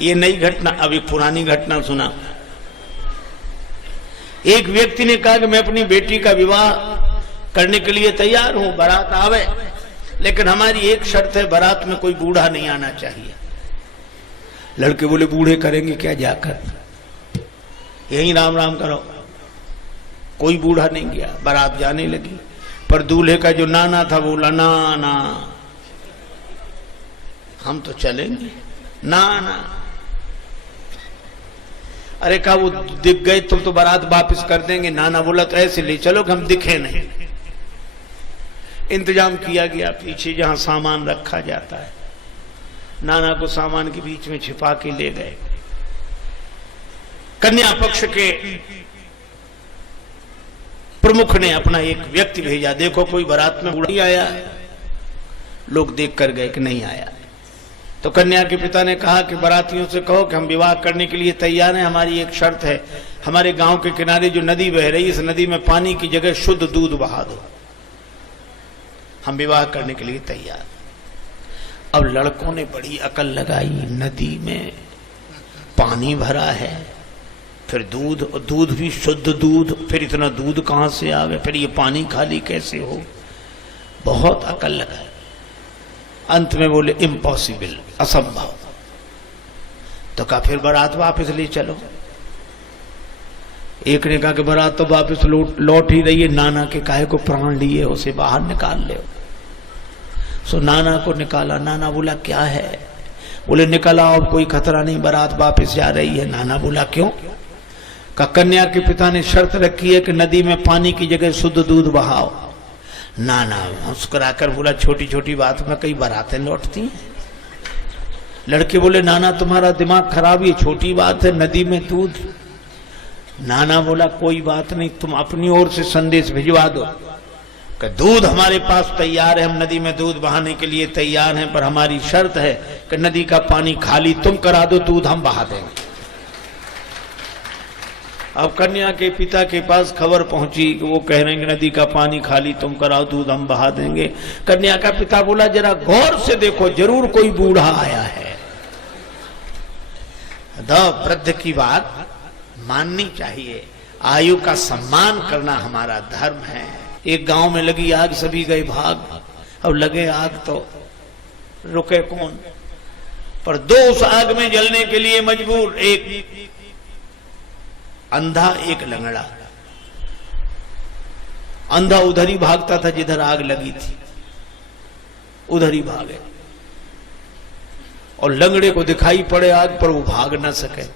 ये नई घटना, अभी पुरानी घटना सुना। एक व्यक्ति ने कहा कि मैं अपनी बेटी का विवाह करने के लिए तैयार हूं, बारात आवे, लेकिन हमारी एक शर्त है, बारात में कोई बूढ़ा नहीं आना चाहिए। लड़के बोले बूढ़े करेंगे क्या जाकर, यहीं राम राम करो। कोई बूढ़ा नहीं गया, बारात जाने लगी, पर दूल्हे का जो नाना था बोला ना ना हम तो चलेंगे, ना ना। अरे कहा वो दिख गए तुम तो बारात वापस कर देंगे। नाना बोला तो ऐसे ले चलो कि हम दिखे नहीं। इंतजाम किया गया, पीछे जहां सामान रखा जाता है, नाना को सामान के बीच में छिपा के ले गए। कन्या पक्ष के प्रमुख ने अपना एक व्यक्ति भेजा, देखो कोई बारात में बूढ़ा नहीं आया। लोग देख कर गए कि नहीं आया। तो कन्या के पिता ने कहा कि बारातियों से कहो कि हम विवाह करने के लिए तैयार हैं, हमारी एक शर्त है, हमारे गांव के किनारे जो नदी बह रही है, इस नदी में पानी की जगह शुद्ध दूध बहा दो, हम विवाह करने के लिए तैयार। अब लड़कों ने बड़ी अकल लगाई, नदी में पानी भरा है, फिर दूध, दूध भी शुद्ध दूध, फिर इतना दूध कहां से आ गया, फिर ये पानी खाली कैसे हो, बहुत अकल लगाई। अंत में बोले इम्पॉसिबल, असंभव। तो कहा फिर बारात वापस ले चलो। एक ने कहा कि बारात तो वापस लौट ही रही है, नाना के काहे को प्राण लिए, उसे बाहर निकाल ले। सो नाना को निकाला। नाना बोला क्या है, बोले निकला, अब कोई खतरा नहीं, बारात वापस जा रही है। नाना बोला क्यों, का कन्या के पिता ने शर्त रखी है कि नदी में पानी की जगह शुद्ध दूध बहाओ। नाना मुस्कुराकर बोला छोटी छोटी बात में कई बारातें लौटती हैं। लड़के बोले नाना तुम्हारा दिमाग खराब, ये छोटी बात है, नदी में दूध। नाना बोला कोई बात नहीं, तुम अपनी ओर से संदेश भिजवा दो कि दूध हमारे पास तैयार है, हम नदी में दूध बहाने के लिए तैयार हैं, पर हमारी शर्त है कि नदी का पानी खाली तुम करा दो, दूध हम बहा देंगे। अब कन्या के पिता के पास खबर पहुंची कि वो कह रहे हैं कि नदी का पानी खाली तुम कराओ, दूध हम बहा देंगे। कन्या का पिता बोला जरा गौर से देखो, जरूर कोई बूढ़ा आया है। वृद्ध की बात माननी चाहिए, आयु का सम्मान करना हमारा धर्म है। एक गांव में लगी आग, सभी गए भाग। अब लगे आग तो रुके कौन, पर दो उस आग में जलने के लिए मजबूर, एक अंधा एक लंगड़ा। अंधा उधर ही भागता था जिधर आग लगी थी, उधर ही भागे, और लंगड़े को दिखाई पड़े आग, पर वो भाग ना सके।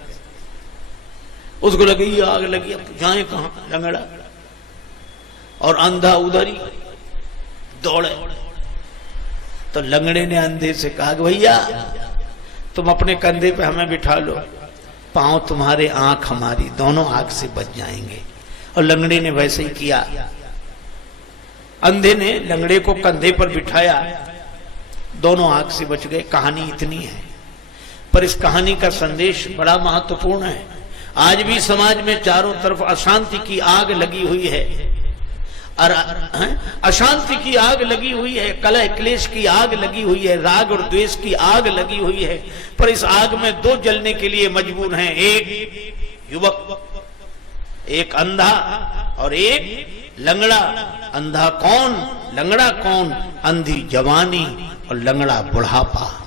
उसको लगी ये आग लगी, अब जाए कहां लंगड़ा, और अंधा उधर ही दौड़े। तो लंगड़े ने अंधे से कहा कि भैया तुम अपने कंधे पे हमें बिठा लो, पांव तुम्हारे आंख हमारी, दोनों आंख से बच जाएंगे। और लंगड़े ने वैसे ही किया। अंधे ने लंगड़े को कंधे पर बिठाया, दोनों आंख से बच गए। कहानी इतनी है, पर इस कहानी का संदेश बड़ा महत्वपूर्ण है। आज भी समाज में चारों तरफ अशांति की आग लगी हुई है, और अशांति की आग लगी हुई है, कलह क्लेश की आग लगी हुई है, राग और द्वेष की आग लगी हुई है। पर इस आग में दो जलने के लिए मजबूर हैं, एक युवक, एक अंधा और एक लंगड़ा। अंधा कौन, लंगड़ा कौन, अंधी जवानी और लंगड़ा बुढ़ापा।